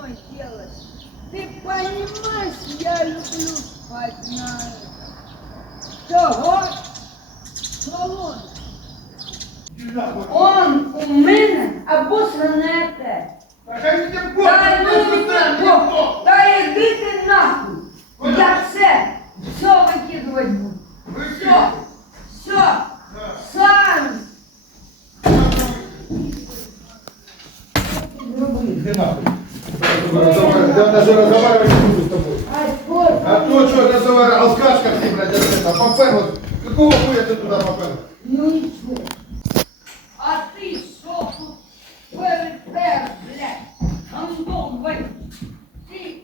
обиделась. Ты понимаешь, я люблю спать на Чого? Солон. Он у мене або сранете. Та йди ти нахуй. Я все, все викидувати Я даже разговаривать не буду с тобой. Ай, Боже. А то что разговаривать, алкашка ты, блядь, это, попер, вот, какого хуя ты туда попер? Ну нічого. А ти що тут перепер, блядь? Антон, блядь. Ти,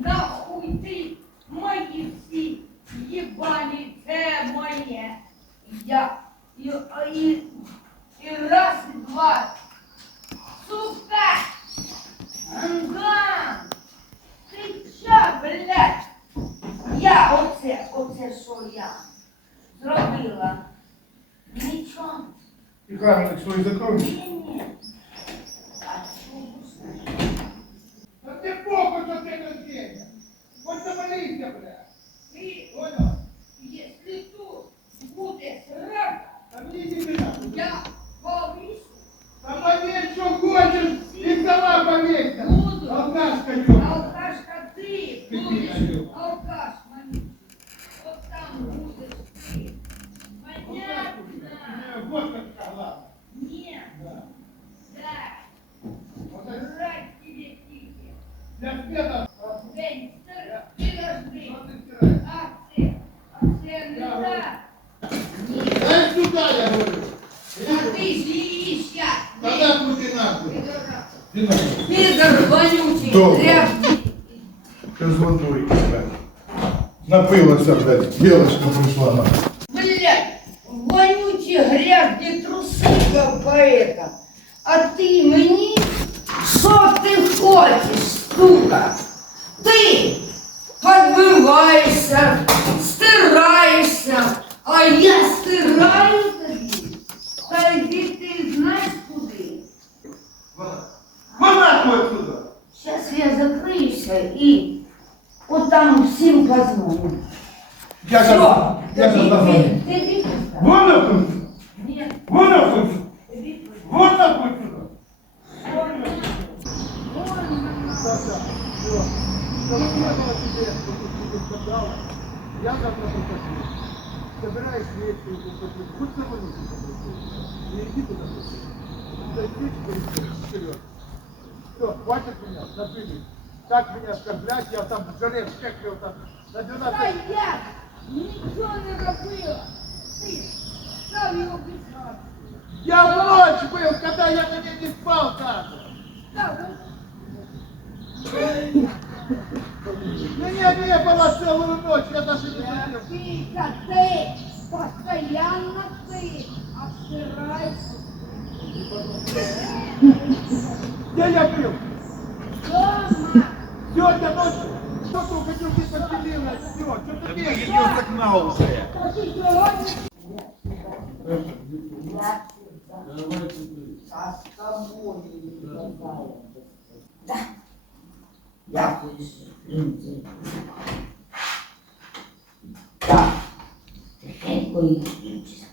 нахуй ти, мої всі їбані, це моє. Я, і, а, И камеры свой закрой. вонючий, Добре. дряблий. Размотуй, блядь. Напылась, блядь. Белочка пришла на. Блядь, вонючі грязні труси поета. А ти мені? Що ти хочеш, сука? Ти закриюся і отам всім позвоню. Я Що? сейчас, я Тобі- сейчас дозвоню. ти- ти більше став? Вон нахуй. Ні, Вон нахуй. ти більше. Вон нахуй отсюда. Я завтра попрошу. Собираешь вещи, попрошу. Будь на минуту попрошу. Не иди туда. Зайди вперед. Все, хватит меня, забыли. Так меня оскорблять, я там в жаре вскакивал там на 12. Та я нічого не робила. Ти став його писати. Я в ночь был, когда я на ней не спал даже. Меня не было целую ночь, я даже не видел. Тільки ти, постоянно ти, обсираєшся. Где я был? где-то пилила? Все, что ты делаешь? Скажи сьогодні. Я з тобою розмовляю. Да. Дякую, Лінці. Так. Тихенько і включись.